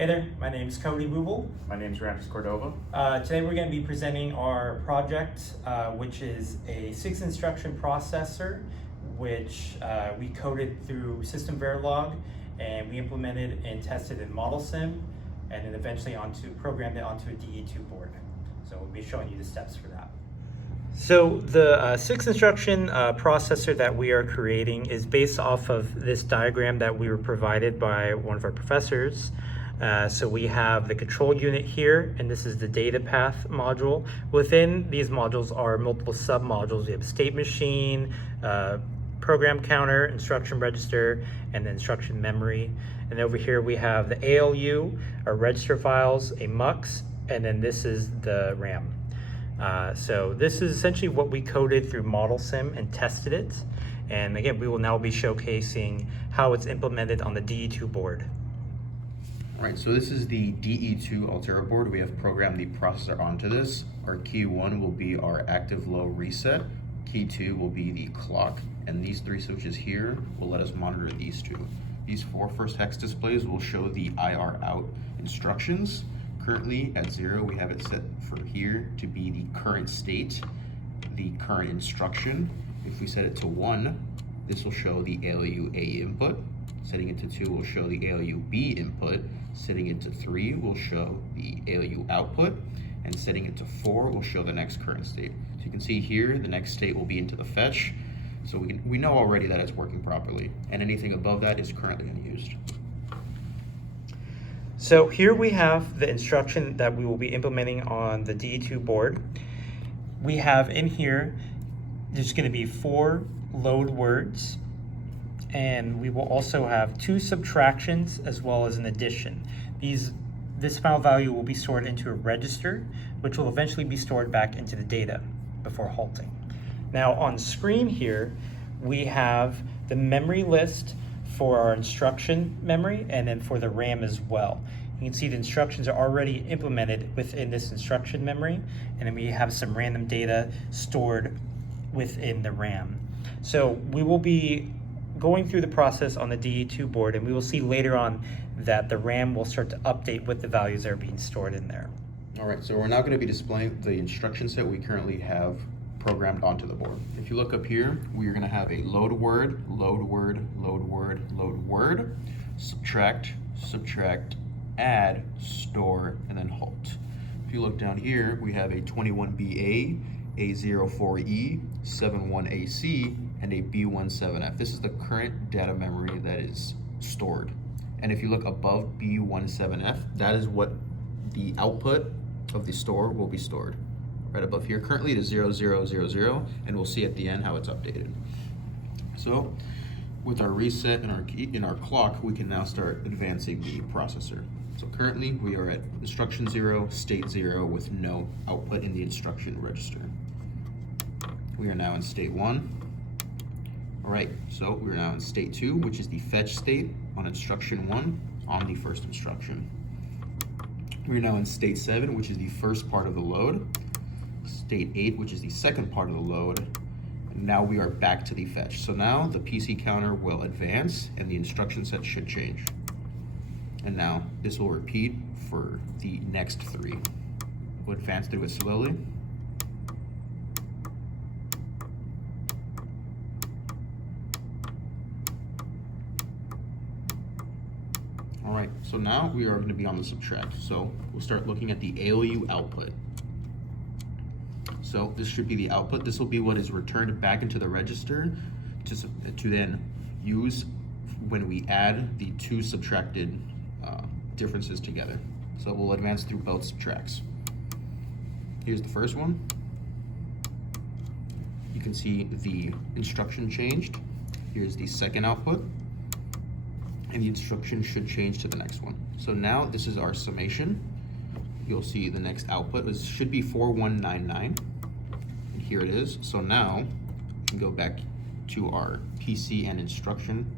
Hey there, my name is Cody, Ruble. My name is Ramses, Cordova. Today we're going to be presenting our project, which is a 6-instruction processor, which we coded through System Verilog, and we implemented and tested in Model Sim, and then eventually programmed it onto a DE2 board. So we'll be showing you the steps for that. So the 6-instruction processor that we are creating is based off of this diagram that we were provided by one of our professors. So we have the control unit here, and this is the data path module. Within these modules are multiple sub-modules. We have state machine, program counter, instruction register, and the instruction memory. And over here we have the ALU, our register files, a MUX, and then this is the RAM. So this is essentially what we coded through Model Sim and tested it. And again, we will now be showcasing how it's implemented on the DE2 board. All right, so this is the DE2 Altera board. We have programmed the processor onto this. Our key 1 will be our active low reset. Key 2 will be the clock. And these 3 switches here will let us monitor these 2. These 4 first hex displays will show the IR out instructions. Currently at 0, we have it set for here to be the current state, the current instruction. If we set it to 1, this will show the ALU A input. Setting it to 2 will show the ALU B input. Setting it to 3 will show the ALU output. And setting it to 4 will show the next current state. So you can see here, the next state will be into the fetch. So we know already that it's working properly. And anything above that is currently unused. So here we have the instruction that we will be implementing on the DE2 board. We have in here, there's going to be 4 load words, and we will also have 2 subtractions as well as an addition. This final value will be stored into a register, which will eventually be stored back into the data before halting. Now on screen here, we have the memory list for our instruction memory and then for the RAM as well. You can see the instructions are already implemented within this instruction memory, and then we have some random data stored within the RAM. So we will be going through the process on the DE2 board, and we will see later on that the RAM will start to update with the values that are being stored in there. All right, so we're now going to be displaying the instruction set we currently have programmed onto the board. If you look up here, we're going to have a load word, load word, load word, load word, subtract, subtract, add, store, and then halt. If you look down here, we have a 21BA, A04E, 71AC, and a B17F. This is the current data memory that is stored. And if you look above B17F, that is what the output of the store will be stored. Right above here. Currently it is 0000, and we'll see at the end how it's updated. So with our reset and our clock, we can now start advancing the processor. So currently we are at instruction 0, state 0 with no output in the instruction register. We are now in state 1. All right, so we're now in state 2, which is the fetch state on instruction 1 on the first instruction. We're now in state 7, which is the first part of the load. State 8, which is the second part of the load. And now we are back to the fetch. So now the PC counter will advance and the instruction set should change. And now this will repeat for the next 3. We'll advance through it slowly. All right, so now we are going to be on the subtract. So we'll start looking at the ALU output. So this should be the output. This will be what is returned back into the register to then use when we add the 2 subtracted differences together. So we'll advance through both subtracts. Here's the first one. You can see the instruction changed. Here's the second output, and the instruction should change to the next one. So now this is our summation. You'll see the next output should be 4199. And here it is. So now we can go back to our PC and instruction,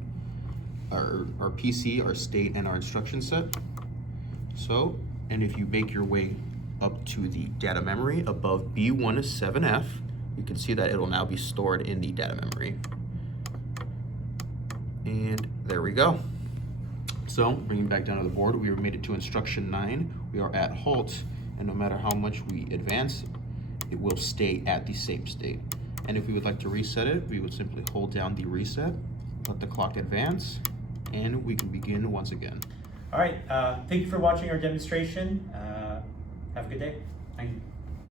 our PC, our state, and our instruction set. So, and if you make your way up to the data memory above B17F, you can see that it will now be stored in the data memory. And there we go. So bringing back down to the board, we made it to instruction 9. We are at halt, and no matter how much we advance, it will stay at the same state. And if we would like to reset it, we would simply hold down the reset, let the clock advance, and we can begin once again. All right, thank you for watching our demonstration. Have a good day. Thank you.